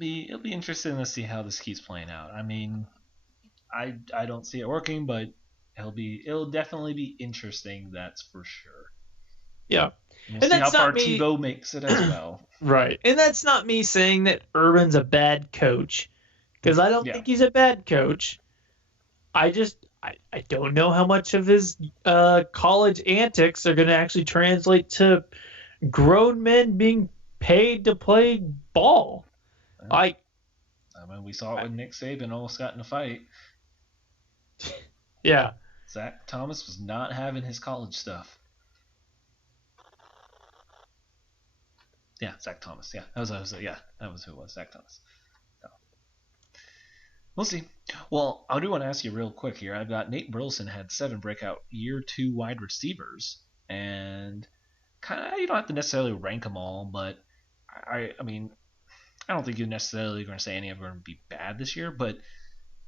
It'll be interesting to see how this keeps playing out. I mean, I don't see it working, but it'll definitely be interesting. That's for sure. Yeah, we'll see how far Tebow makes it as well. Right, and that's not me saying that Urban's a bad coach, because I don't think he's a bad coach. I don't know how much of his college antics are going to actually translate to grown men being paid to play ball. I mean, we saw it when Nick Saban almost got in a fight. Yeah. Zach Thomas was not having his college stuff. Yeah, Zach Thomas. Yeah, that was who it was. Zach Thomas. So, we'll see. Well, I do want to ask you real quick here. I've got Nate Burleson had 7 breakout year 2 wide receivers, and kind of you don't have to necessarily rank them all, but I mean, I don't think you're necessarily going to say any of them are going to be bad this year, but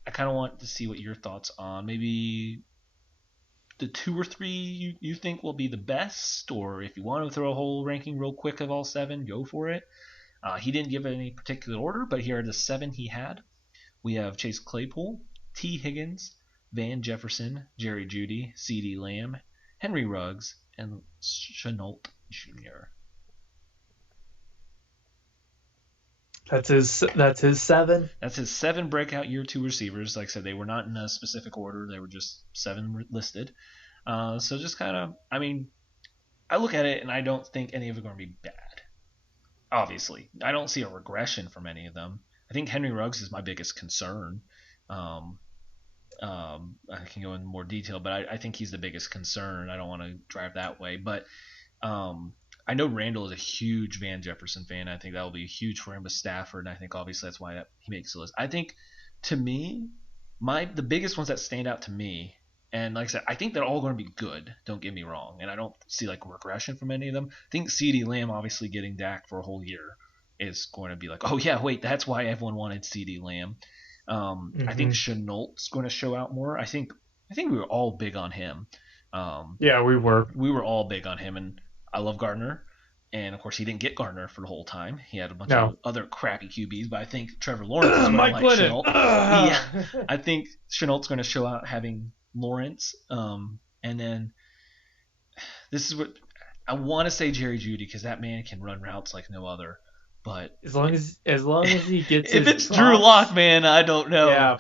I kind of want to see what your thoughts on maybe the 2 or 3 you think will be the best, or if you want to throw a whole ranking real quick of all 7, go for it. He didn't give any particular order, but here are the 7 he had. We have Chase Claypool, T. Higgins, Van Jefferson, Jerry Jeudy, CeeDee Lamb, Henry Ruggs, and Shenault Jr. That's his 7. That's his 7 breakout year 2 receivers. Like I said, they were not in a specific order. They were just 7 listed. So just kind of, I mean, I look at it and I don't think any of them are going to be bad. Obviously, I don't see a regression from any of them. I think Henry Ruggs is my biggest concern. I can go into more detail, but I think he's the biggest concern. I don't want to drive that way, but I know Randall is a huge Van Jefferson fan. I think that will be huge for him with Stafford, and I think obviously that's why he makes the list. I think, to me, the biggest ones that stand out to me, and like I said, I think they're all going to be good. Don't get me wrong, and I don't see like regression from any of them. I think CeeDee Lamb obviously getting Dak for a whole year is going to be like, oh yeah, wait, that's why everyone wanted CeeDee Lamb. I think Shenault's going to show out more. I think we were all big on him. Yeah, we were. We were all big on him, and I love Gardner. And, of course, he didn't get Gardner for the whole time. He had a bunch of other crappy QBs, but I think Trevor Lawrence is going to like Shenault. Yeah, I think Chenault's going to show out having Lawrence. And then this is what I want to say, Jerry Jeudy, because that man can run routes like no other. But as long as he gets if it's Drew Lock, man, I don't know. Yeah.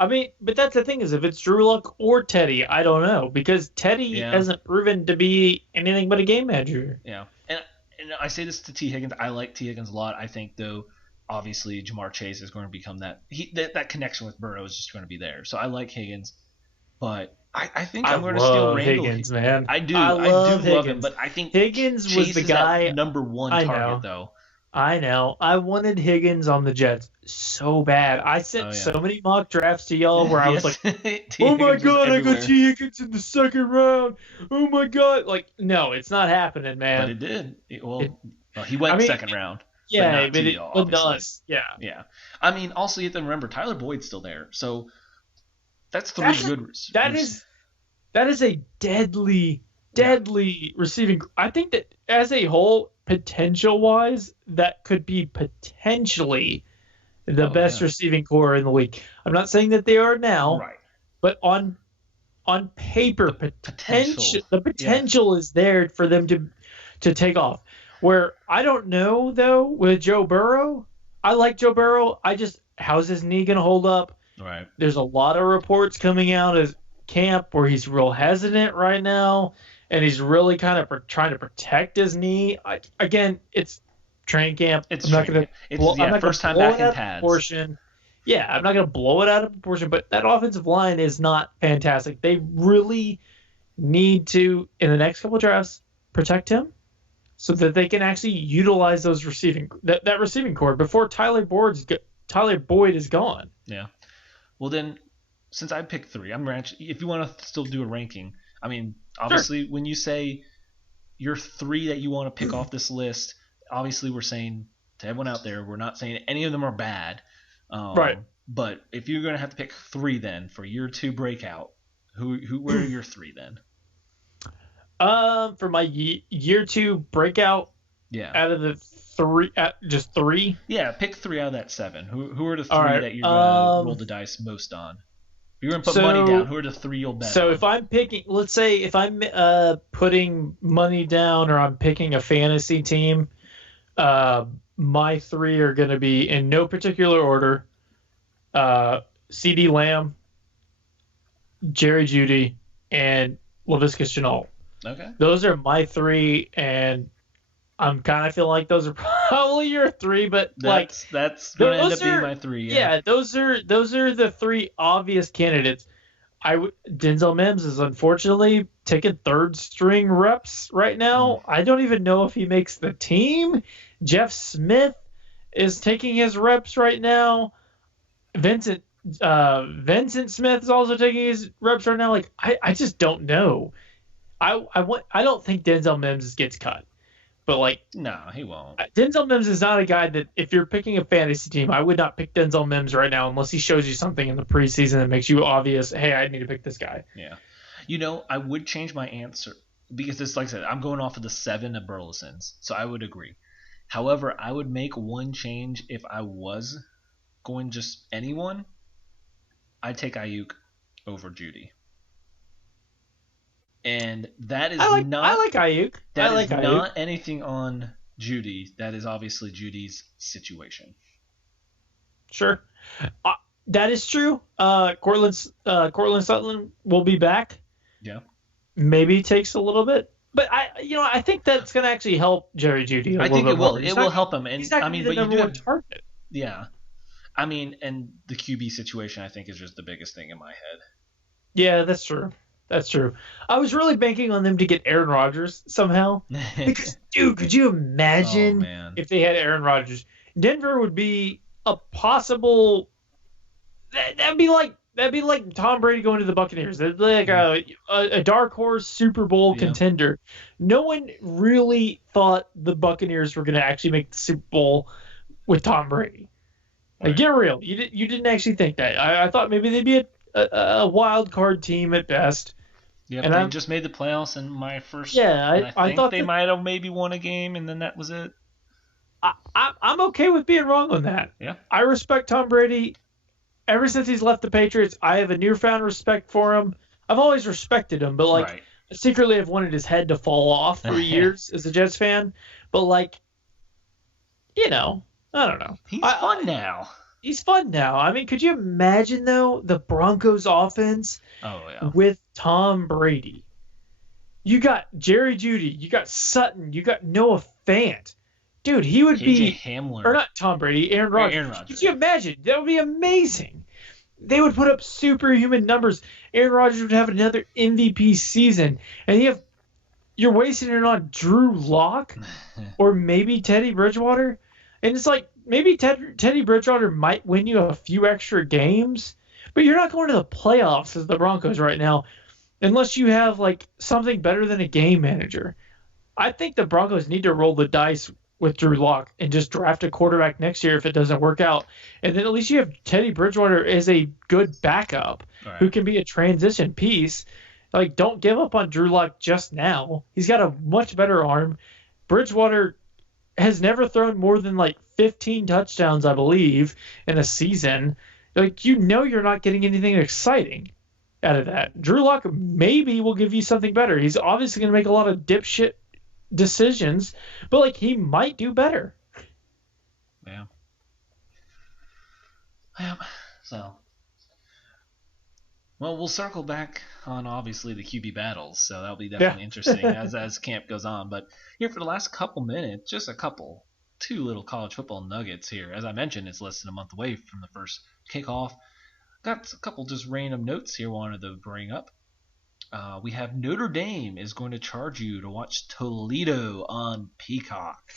I mean, but that's the thing is if it's Drew Lock or Teddy, I don't know because Teddy hasn't proven to be anything but a game manager. Yeah, and I say this to T. Higgins. I like T. Higgins a lot. I think though, obviously Jamar Chase is going to become that connection with Burrow is just going to be there. So I like Higgins, but I think I'm going to steal Randall. Higgins, man. I do love him, but I think Higgins Chase was the guy that number one target though. I know. I wanted Higgins on the Jets so bad. I sent so many mock drafts to y'all where I was like, oh my God, I got T. Higgins in the second round. Oh my God. Like, no, it's not happening, man. But it did. He went second round. Yeah, but it does. Yeah. Yeah. I mean, also you have to remember, Tyler Boyd's still there. So that's three good receivers. That is a deadly receiving. I think that as a whole, potential-wise, that could be potentially the best receiving core in the league. I'm not saying that they are now, but on paper, the potential is there for them to take off. Where I don't know, though, with Joe Burrow, I like Joe Burrow. How's his knee going to hold up? Right. There's a lot of reports coming out of camp where he's real hesitant right now. And he's really kind of trying to protect his knee. Again, it's training camp. I'm not going to first time back in pads. Yeah, I'm not going to blow it out of proportion, but that offensive line is not fantastic. They really need to, in the next couple of drafts, protect him so that they can actually utilize those receiving core before Tyler Boyd is gone. Yeah. Well, then, since I picked 3, if you want to still do a ranking, I mean, obviously, when you say your 3 that you want to pick off this list, obviously we're saying to everyone out there, we're not saying any of them are bad. Right. But if you're going to have to pick 3 then for year 2 breakout, where are your 3 then? For my year 2 breakout, out of the 3, just 3? Yeah, pick 3 out of that 7. Who are the 3 that you're going to roll the dice most on? You're going to put money down. Who are the 3 you'll bet on? If I'm picking, let's say if I'm putting money down or I'm picking a fantasy team, my 3 are going to be in no particular order. CeeDee Lamb, Jerry Jeudy, and Laviska Shenault. Okay. Those are my 3, and I'm kind of feel like those are probably your 3, but that's going to end up being my 3. Yeah, those are the 3 obvious candidates. Denzel Mims is unfortunately taking 3rd string reps right now. I don't even know if he makes the team. Jeff Smith is taking his reps right now. Vincent Smith is also taking his reps right now. Like I just don't know. I don't think Denzel Mims gets cut. But no, he won't. Denzel Mims is not a guy that if you're picking a fantasy team, I would not pick Denzel Mims right now unless he shows you something in the preseason that makes you obvious, hey, I need to pick this guy. Yeah. I would change my answer because it's like I said, I'm going off of the 7 of Burleson's, so I would agree. However, I would make one change if I was going just anyone. I'd take Ayuk over Jeudy. And that is I like Ayuk. That is not anything on Jeudy. That is obviously Judy's situation. Sure. That is true. Cortland Sutton will be back. Yeah. Maybe takes a little bit. But I think that's going to actually help Jerry Jeudy. I think it will. It will help him. And he's not but the number one target. Yeah. I mean, and the QB situation, I think, is just the biggest thing in my head. Yeah, that's true. That's true. I was really banking on them to get Aaron Rodgers somehow. Because, dude, could you imagine if they had Aaron Rodgers? Denver would be a possible. That'd be like Tom Brady going to the Buccaneers. That'd be like a dark horse Super Bowl contender. No one really thought the Buccaneers were going to actually make the Super Bowl with Tom Brady. Like, get real. You didn't actually think that. I thought maybe they'd be a wild card team at best. Yeah, and they just made the playoffs in my first. Yeah, I thought they might have maybe won a game, and then that was it. I'm okay with being wrong on that. Yeah. I respect Tom Brady. Ever since he's left the Patriots, I have a newfound respect for him. I've always respected him, but secretly I've wanted his head to fall off for years as a Jets fan. But I don't know. He's fun now. He's fun now. I mean, could you imagine though the Broncos offense with Tom Brady? You got Jerry Jeudy, you got Sutton, you got Noah Fant. Dude, he would be Hamler. Or not Tom Brady, Aaron Rodgers. Could you imagine? That would be amazing. They would put up superhuman numbers. Aaron Rodgers would have another MVP season, and you're wasting it on Drew Lock or maybe Teddy Bridgewater. And it's like maybe Teddy Bridgewater might win you a few extra games, but you're not going to the playoffs as the Broncos right now unless you have something better than a game manager. I think the Broncos need to roll the dice with Drew Lock and just draft a quarterback next year if it doesn't work out. And then at least you have Teddy Bridgewater as a good backup who can be a transition piece. Don't give up on Drew Lock just now. He's got a much better arm. Bridgewater has never thrown more than 15 touchdowns, I believe, in a season. You're not getting anything exciting out of that. Drew Lock maybe will give you something better. He's obviously going to make a lot of dipshit decisions, but he might do better. Yeah. So, well, we'll circle back on obviously the QB battles, so that'll be definitely interesting as camp goes on. But here for the last couple minutes, just two little college football nuggets here. As I mentioned, it's less than a month away from the first kickoff. Got a couple just random notes here wanted to bring up. We have Notre Dame is going to charge you to watch Toledo on Peacock.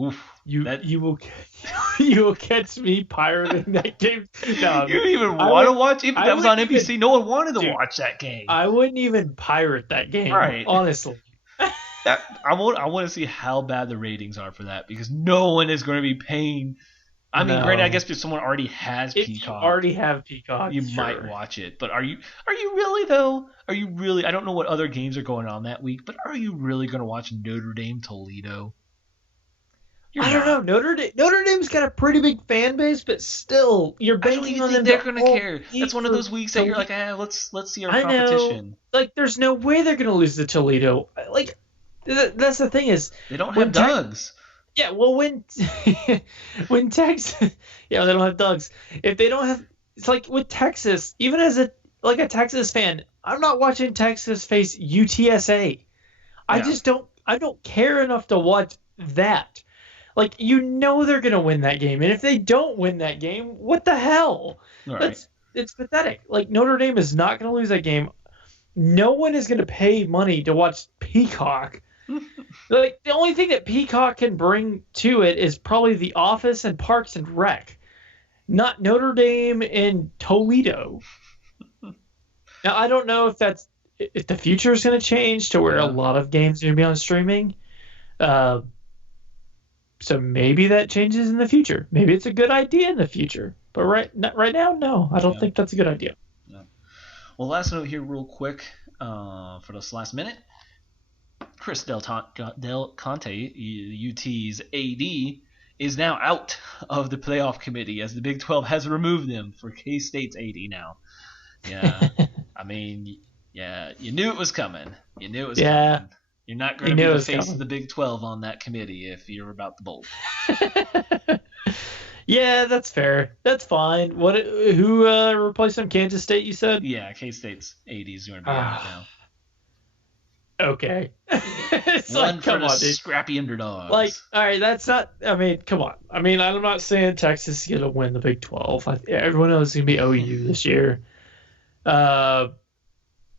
Oof! You will catch me pirating that game. No, you didn't even want to watch it? That was on NBC. No one wanted to watch that game. I wouldn't even pirate that game. Right. Honestly. I want to see how bad the ratings are for that because no one is going to be paying. I mean, granted, I guess if someone already has Peacock, if you already have Peacock, you might watch it. But are you really though? Are you really? I don't know what other games are going on that week, but are you really going to watch Notre Dame Toledo? I don't know. Notre Dame's got a pretty big fan base, but still, you're banking on them. They're going to care. That's one of those weeks that you're like, let's see our competition. There's no way they're going to lose to Toledo. That's the thing is they don't have Dougs. Yeah, well, when Texas, they don't have Dougs. If they don't have, it's like with Texas. Even as a Texas fan, I'm not watching Texas face UTSA. I just don't. I don't care enough to watch that. They're gonna win that game, and if they don't win that game, what the hell? Right. It's pathetic. Notre Dame is not gonna lose that game. No one is gonna pay money to watch Peacock. The only thing that Peacock can bring to it is probably The Office and Parks and Rec, not Notre Dame and Toledo. Now I don't know if the future is going to change to where a lot of games are going to be on streaming. So maybe that changes in the future. Maybe it's a good idea in the future. But right now, no, I don't think that's a good idea. Yeah. Well, last note here real quick for this last minute. Chris Del Conte, UT's AD, is now out of the playoff committee as the Big 12 has removed them for K-State's AD now. Yeah, I mean, you knew it was coming. Coming. You're not going to be the face of the Big 12 on that committee if you're about the bowl. Yeah, that's fair. That's fine. Who replaced him? Kansas State, you said? Yeah, K-State's AD is going to be out now. Okay. It's one for the scrappy underdogs. All right, that's not. I mean, come on. I mean, I'm not saying Texas is going to win the Big 12. Everyone knows it's going to be OU this year. But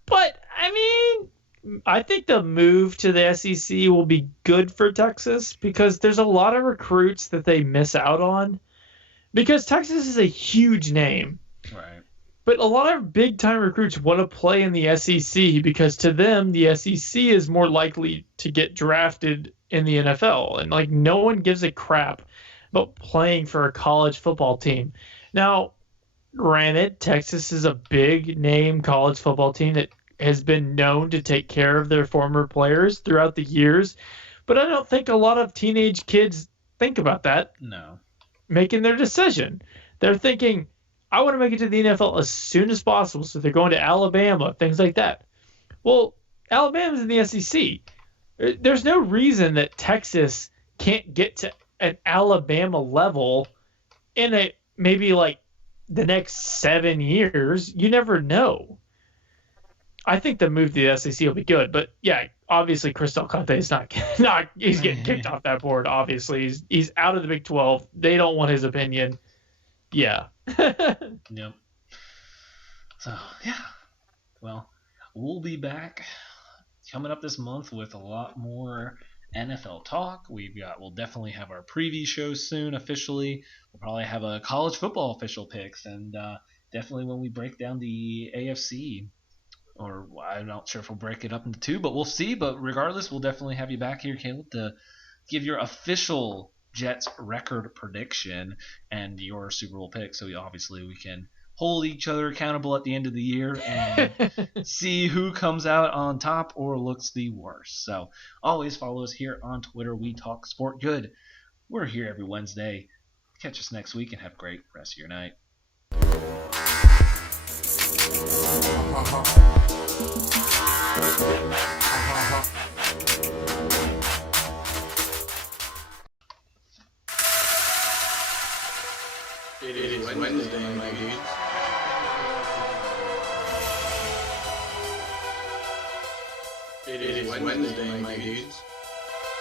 I mean, I think the move to the SEC will be good for Texas because there's a lot of recruits that they miss out on. Because Texas is a huge name. Right. But a lot of big-time recruits want to play in the SEC because to them, the SEC is more likely to get drafted in the NFL. And, no one gives a crap about playing for a college football team. Now, granted, Texas is a big name college football team that has been known to take care of their former players throughout the years, but I don't think a lot of teenage kids think about that. No. Making their decision. They're thinking, I want to make it to the NFL as soon as possible, so they're going to Alabama, things like that. Well, Alabama's in the SEC. There's no reason that Texas can't get to an Alabama level in maybe like the next 7 years. You never know. I think the move to the SEC will be good, but yeah, obviously Chris Del Conte is not he's getting kicked off that board. Obviously, he's out of the Big 12. They don't want his opinion. Yeah. Yep. So yeah, well, we'll be back coming up this month with a lot more NFL talk. We'll definitely have our preview show soon officially. We'll probably have a college football official picks, and definitely when we break down the AFC. Or I'm not sure if we'll break it up into two, but we'll see. But regardless, we'll definitely have you back here, Caleb, to give your official Jets record prediction and your Super Bowl pick. So we can hold each other accountable at the end of the year and see who comes out on top or looks the worst. So always follow us here on Twitter. We Talk Sport Good. We're here every Wednesday. Catch us next week and have a great rest of your night. It is Wednesday, my dudes. It is Wednesday, my dudes.